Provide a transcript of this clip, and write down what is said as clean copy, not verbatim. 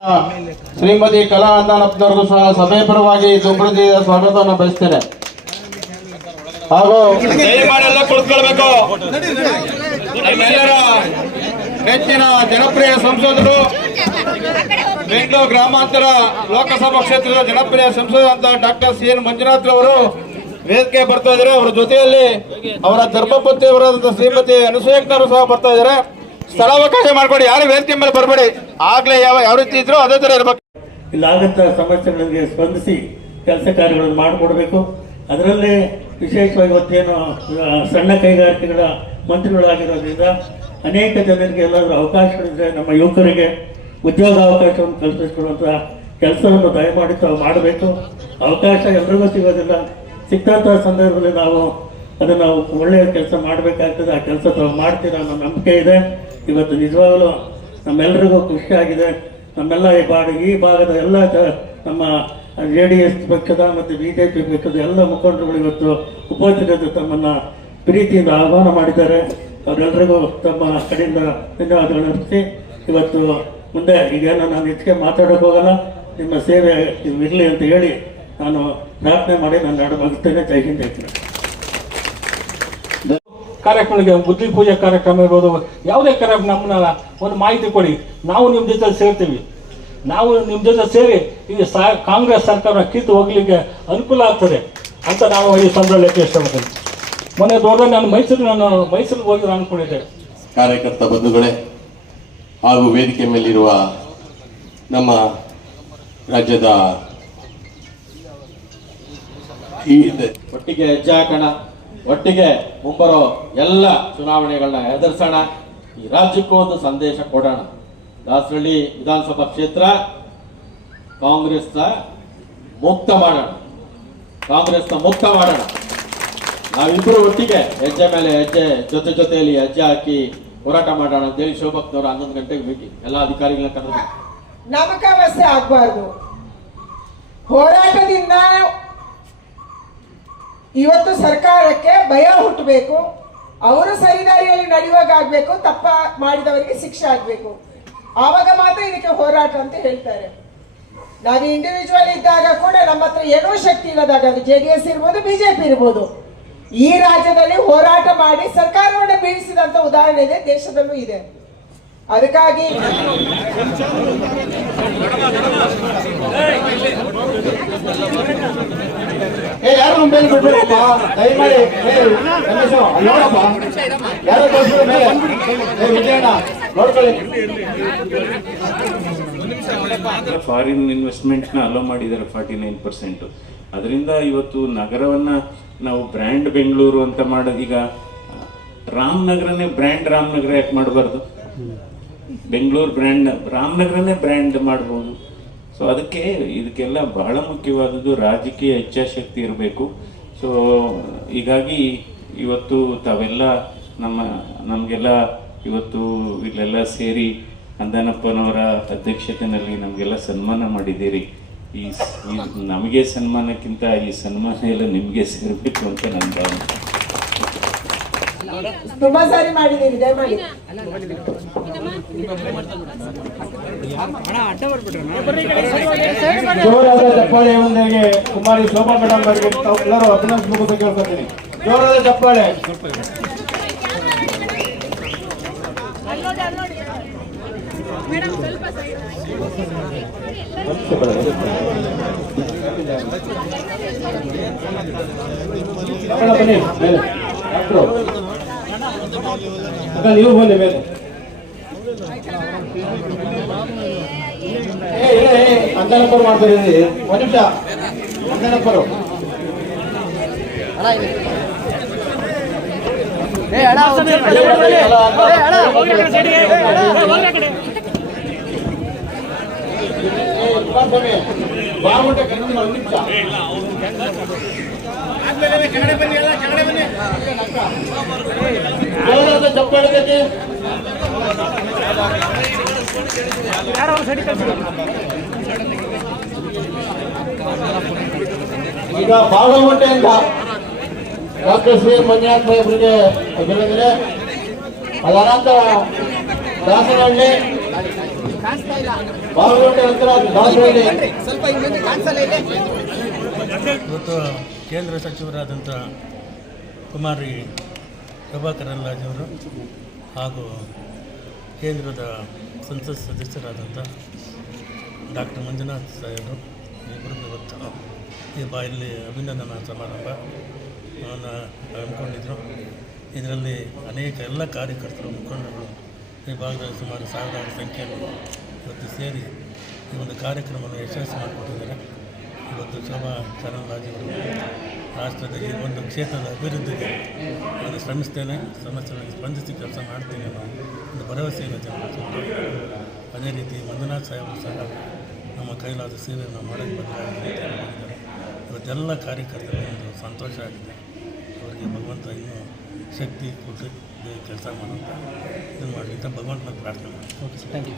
ಶ್ರೀಮತಿ ಕಲಾ ಅಂದಾನಪ್ಪನವರಿಗೂ ಸಹ ಸಭೆ ಪರವಾಗಿ ಸುಪ್ರತಿಯ ಸ್ವಾಗತವನ್ನು ಬಯಸ್ತೇನೆ. ಹಾಗೂ ದಯಮಾಡಿ ಕುಳಿತುಕೊಳ್ಬೇಕು. ನಮ್ಮೆಲ್ಲರ ನೆಚ್ಚಿನ ಜನಪ್ರಿಯ ಸಂಸದರು, ಬೆಂಗಳೂರು ಗ್ರಾಮಾಂತರ ಲೋಕಸಭಾ ಕ್ಷೇತ್ರದ ಜನಪ್ರಿಯ ಸಂಸದ ಡಾಕ್ಟರ್ ಸಿ.ಎನ್. ಮಂಜುನಾಥ್ ಅವರು ವೇದಿಕೆ ಬರ್ತಾ ಇದ್ದಾರೆ. ಅವರ ಜೊತೆಯಲ್ಲಿ ಅವರ ಧರ್ಮಪತ್ನಿಯವರಾದ ಶ್ರೀಮತಿ ಅನಸೂಯಕ್ಕನವರು ಸಹ ಬರ್ತಾ ಇದ್ದಾರೆ. ಸ್ಥಳಾವಕಾಶ ಮಾಡ್ಕೊಡಿ, ಯಾರು ವೇದಿಕೆ ಮೇಲೆ ಬರಬೇಡಿ. ಆಗ್ಲೇ ಯಾವ ರೀತಿ ಇದ್ರು ಅದೇ ತರ ಇರ್ಬೇಕು. ಇಲ್ಲಾಗಂತ ಸಮಸ್ಯೆಗಳಿಗೆ ಸ್ಪಂದಿಸಿ ಕೆಲಸ ಕಾರ್ಯಗಳನ್ನು ಮಾಡಿಕೊಡ್ಬೇಕು. ಅದರಲ್ಲೇ ವಿಶೇಷವಾಗಿ ಇವತ್ತೇನು ಸಣ್ಣ ಕೈಗಾರಿಕೆಗಳ ಮಂತ್ರಿಗಳಾಗಿರೋದ್ರಿಂದ ಅನೇಕ ಜನರಿಗೆ ಎಲ್ಲಾದರೂ ಅವಕಾಶಗಳಿದ್ರೆ ನಮ್ಮ ಯುವಕರಿಗೆ ಉದ್ಯೋಗ ಅವಕಾಶವನ್ನು ಕಲ್ಪಿಸಿಕೊಡುವಂಥ ಕೆಲಸವನ್ನು ದಯಮಾಡಿ ತಾವು ಮಾಡಬೇಕು. ಅವಕಾಶ ಎಲ್ರಿಗೂ ಸಿಗೋದಿಲ್ಲ. ಸಿಕ್ಕಂಥ ಸಂದರ್ಭದಲ್ಲಿ ನಾವು ಅದನ್ನು ಒಳ್ಳೆಯ ಕೆಲಸ ಮಾಡಬೇಕಾಗ್ತದೆ. ಆ ಕೆಲಸ ತಾವು ಮಾಡ್ತೀರಾ ಅನ್ನೋ ನಂಬಿಕೆ ಇದೆ. ಇವತ್ತು ನಿಜವಾಗಲೂ ನಮ್ಮೆಲ್ಲರಿಗೂ ಖುಷಿಯಾಗಿದೆ. ನಮ್ಮೆಲ್ಲ ಈ ಭಾಗದ ಎಲ್ಲ ನಮ್ಮ JDS ಪಕ್ಷದ ಮತ್ತು BJP ಪಕ್ಷದ ಎಲ್ಲ ಮುಖಂಡರುಗಳು ಇವತ್ತು ಉಪಸ್ಥಿತರು ತಮ್ಮನ್ನು ಪ್ರೀತಿಯಿಂದ ಆಹ್ವಾನ ಮಾಡಿದ್ದಾರೆ. ಅವರೆಲ್ಲರಿಗೂ ತಮ್ಮ ಕಡೆಯಿಂದ ಧನ್ಯವಾದಗಳನ್ನು ಅರ್ಪಿಸಿ ಇವತ್ತು ಮುಂದೆ ಈಗೇನೋ ನಾನು ಹೆಚ್ಚಿಗೆ ಮಾತಾಡೋಕೆ ಹೋಗಲ್ಲ. ನಿಮ್ಮ ಸೇವೆ ಇರಲಿ ಅಂತ ಹೇಳಿ ನಾನು ಪ್ರಾರ್ಥನೆ ಮಾಡಿ ನಾನು ನಾಡು ಮುಗಿಸ್ತೇನೆ. ಜೈ ಹಿಂದ್, ಜೈ ಕನ್ನಡ. ಕಾರ್ಯಕ್ರಮಗಳಿಗೆ ಬುದ್ಧಿ ಪೂಜೆ ಕಾರ್ಯಕ್ರಮ ಇರ್ಬೋದು, ಯಾವುದೇ ಕಾರ್ಯಕ್ರಮ ನಮ್ಮನ್ನ ಒಂದು ಮಾಹಿತಿ ಕೊಡಿ. ನಾವು ನಿಮ್ಮ ಜೊತೆ ಸೇರ್ತೀವಿ. ನಾವು ನಿಮ್ಮ ಜೊತೆ ಸೇರಿ ಈ ಕಾಂಗ್ರೆಸ್ ಸರ್ಕಾರ ಕಿತ್ತು ಹೋಗ್ಲಿಕ್ಕೆ ಅನುಕೂಲ ಆಗ್ತದೆ ಅಂತ ನಾವು ಈ ಸಂದರ್ಭಕ್ಕೆ ಇಷ್ಟಪಡ್ತೀನಿ. ಮೊನ್ನೆ ದೊಡ್ಡ ನಾನು ಮೈಸೂರಿಗೆ ಹೋಗಿ ಅನ್ಕೊಂಡಿದ್ದೆ. ಕಾರ್ಯಕರ್ತ ಬಂಧುಗಳೇ ಹಾಗೂ ವೇದಿಕೆ ಮೇಲಿರುವ ನಮ್ಮ ರಾಜ್ಯದ ಒಟ್ಟಿಗೆ ಹೆಜ್ಜೆ ಹಾಕೋಣ, ಒಟ್ಟಿಗೆ ಮುಂಬರೋ ಎಲ್ಲ ಚುನಾವಣೆಗಳನ್ನ ಎದುರಿಸೋಣ. ಈ ರಾಜ್ಯಕ್ಕೂ ಒಂದು ಸಂದೇಶ ಕೊಡೋಣ. ದಾಸರಳ್ಳಿ ವಿಧಾನಸಭಾ ಕ್ಷೇತ್ರ ಕಾಂಗ್ರೆಸ್ನ ಮುಕ್ತ ಮಾಡೋಣ, ಕಾಂಗ್ರೆಸ್ನ ಮುಕ್ತ ಮಾಡೋಣ. ನಾವಿಬ್ಬರು ಒಟ್ಟಿಗೆ ಹೆಜ್ಜೆ ಮೇಲೆ ಹೆಜ್ಜೆ ಜೊತೆಯಲ್ಲಿ ಹೆಜ್ಜೆ ಹಾಕಿ ಹೋರಾಟ ಮಾಡೋಣ ಅಂತೇಳಿ ಶೋಭಕ್ನವರು 11 ಗಂಟೆಗೆ ಮೀಟಿಂಗ್ ಎಲ್ಲ ಅಧಿಕಾರಿಗಳನ್ನ ಕರೆದು ನಾಮಕಾವಸ್ಥೆ ಆಗ್ಬಾರ್ದು. ಹೋರಾಟದಿಂದ ಇವತ್ತು ಸರ್ಕಾರಕ್ಕೆ ಭಯ ಹುಟ್ಟಬೇಕು. ಅವರು ಸರಿದಾರಿಯಲ್ಲಿ ನಡೆಯುವಾಗ ಆಗ್ಬೇಕು, ತಪ್ಪ ಮಾಡಿದವರಿಗೆ ಶಿಕ್ಷೆ ಆಗ್ಬೇಕು. ಆವಾಗ ಮಾತ್ರ ಇದಕ್ಕೆ ಹೋರಾಟ ಅಂತ ಹೇಳ್ತಾರೆ. ನಾವು ಇಂಡಿವಿಜುವಲ್ ಇದ್ದಾಗ ಕೂಡ ನಮ್ಮ ಹತ್ರ ಏನೋ ಶಕ್ತಿ ಇಲ್ಲದಾಗ, ಅದು JDS ಇರ್ಬೋದು, BJP ಇರ್ಬೋದು, ಈ ರಾಜ್ಯದಲ್ಲಿ ಹೋರಾಟ ಮಾಡಿ ಸರ್ಕಾರವನ್ನು ಬೀಳಿಸಿದಂತ ಉದಾಹರಣೆ ಇದೆ, ದೇಶದಲ್ಲೂ ಇದೆ. ಅದಕ್ಕಾಗಿ ಯಾರು ದಯಮಾಡಿ ನೋಡ್ಕೊಳ್ಳಿ. ಫಾರಿನ್ ಇನ್ವೆಸ್ಟ್ಮೆಂಟ್ನ ಅಲೋ ಮಾಡಿದ್ದಾರೆ 49%. ಅದರಿಂದ ಇವತ್ತು ನಗರವನ್ನು ನಾವು ಬ್ರ್ಯಾಂಡ್ ಬೆಂಗಳೂರು ಅಂತ ಮಾಡೋದು. ಈಗ ರಾಮನಗರನೇ ಬ್ರ್ಯಾಂಡ್ ರಾಮನಗರ ಯಾಕೆ ಮಾಡಬಾರ್ದು? ಬೆಂಗಳೂರು ಬ್ರ್ಯಾಂಡ್ ರಾಮನಗರನೇ ಬ್ರ್ಯಾಂಡ್ ಮಾಡ್ಬೋದು. ಸೊ ಅದಕ್ಕೆ ಇದಕ್ಕೆಲ್ಲ ಬಹಳ ಮುಖ್ಯವಾದದ್ದು ರಾಜಕೀಯ ಇಚ್ಛಾಶಕ್ತಿ ಇರಬೇಕು. ಸೊ ಹೀಗಾಗಿ ಇವತ್ತು ತಾವೆಲ್ಲ ನಮಗೆಲ್ಲ ಇವತ್ತು ಇಲ್ಲೆಲ್ಲ ಸೇರಿ ಅಂದಾನಪ್ಪನವರ ಅಧ್ಯಕ್ಷತೆಯಲ್ಲಿ ನಮಗೆಲ್ಲ ಸನ್ಮಾನ ಮಾಡಿದ್ದೀರಿ. ಈ ನಮಗೆ ಸನ್ಮಾನಕ್ಕಿಂತ ಈ ಸನ್ಮಾನ ಎಲ್ಲ ನಿಮಗೆ ಸೇರಬೇಕು ಅಂತ ನನ್ನ ಭಾವನೆ. ತುಂಬಾ ಸಾರಿ ಮಾಡಿದ್ದೀರಿ, ದಯಮಾಡಿ. ಜೋರಾದ ಚಪ್ಪಾಳೆ ಒಂದಿಗೆ ಕುಮಾರಿ ಶೋಭಾ ಮೇಡಮ್ ಅವರಿಗೆ ಎಲ್ಲರೂ ಅಭಿನಂದಿಸಬೇಕು ಕೇಳ್ಕೊತೀನಿ. ಜೋರಾದ ಚಪ್ಪಾಳೆ. ಬನ್ನಿ ಮೇಲೆ ನೀವು ಬನ್ನಿ ಮೇಲೆ. ಅಂದನಪ್ಪರು ಮಾಡ್ತಾ ಇದ್ದೀವಿ. ಒಂದು ನಿಮಿಷ, ಅಂದನಪ್ಪರು ಬಾಗುಂಟೆ ಕನ್ನಡ. ಒಂದು ನಿಮಿಷ ಚಪ್ಪಾಳೆ. ಈಗ ಬಾಗಲಕೋಟೆಯಿಂದ ಡಾಕ್ಟರ್ ಸಿ.ಎನ್. ಮಂಜುನಾಥ್ ಅವರಿಗೆ ಅಭಿನಂದನೆ. ಅದರ ನಂತರ ದಾಸರಹಳ್ಳಿ ಪಾಲ್ಗೊಂಡ ನಂತರ ದಾಸರಳ್ಳಿ ಇವತ್ತು ಕೇಂದ್ರ ಸಚಿವರಾದಂಥ ಕುಮಾರಿ ಶೋಭಾ ಕರಂದ್ಲಾಜೆಯವರು ಹಾಗೂ ಕೇಂದ್ರದ ಸಂಸತ್ ಸದಸ್ಯರಾದಂಥ ಡಾಕ್ಟರ್ ಮಂಜುನಾಥ್ ಸಾಹೇಬರು ಇಬ್ಬರು ಇವತ್ತು ಈ ಬಾಯಲ್ಲಿ ಅಭಿನಂದನಾ ಸಮಾರಂಭ ಹಮ್ಮಿಕೊಂಡಿದ್ರು. ಇದರಲ್ಲಿ ಅನೇಕ ಎಲ್ಲ ಕಾರ್ಯಕರ್ತರು ಮುಖಂಡರು ಈ ಭಾಗದಲ್ಲಿ ಸುಮಾರು ಸಾವಿರಾರು ಸಂಖ್ಯೆಯಲ್ಲಿ ಇವತ್ತು ಸೇರಿ ಈ ಒಂದು ಕಾರ್ಯಕ್ರಮವನ್ನು ಯಶಸ್ವಿ ಮಾಡಿಕೊಟ್ಟಿದ್ದಾರೆ. ಇವತ್ತು ಶೋಭಾ ಕರಂದ್ಲಾಜೆಯವರು ರಾಷ್ಟ್ರದ ಈ ಒಂದು ಕ್ಷೇತ್ರದ ಅಭಿವೃದ್ಧಿಗೆ ನಾನು ಶ್ರಮಿಸ್ತೇನೆ, ಸಮಸ್ಯೆಗಳಿಗೆ ಸ್ಪಂದಿಸಿ ಕೆಲಸ ಮಾಡ್ತೇನೆ ಅನ್ನೋ ಒಂದು ಭರವಸೆಯನ್ನು ಜನರು. ಅದೇ ರೀತಿ ಮಂಜುನಾಥ್ ಸಾಹೇಬರು ಸಹ ನಮ್ಮ ಕೈಲಾದ ಸೇವೆಯನ್ನು ಮಾಡಕ್ಕೆ ಬಂದಿದ್ದಾರೆ. ಇವತ್ತೆಲ್ಲ ಕಾರ್ಯಕರ್ತರಿಗೆ ಒಂದು ಸಂತೋಷ ಆಗಿದೆ. ಅವರಿಗೆ ಭಗವಂತ ಇನ್ನೂ ಶಕ್ತಿ ಕೊಟ್ಟು ಕೆಲಸ ಮಾಡುವಂಥ ಇದನ್ನು ಮಾಡಲಿ ಅಂತ ಭಗವಂತನ ಪ್ರಾರ್ಥನೆ ಮಾಡಿ. Okay sir, thank you.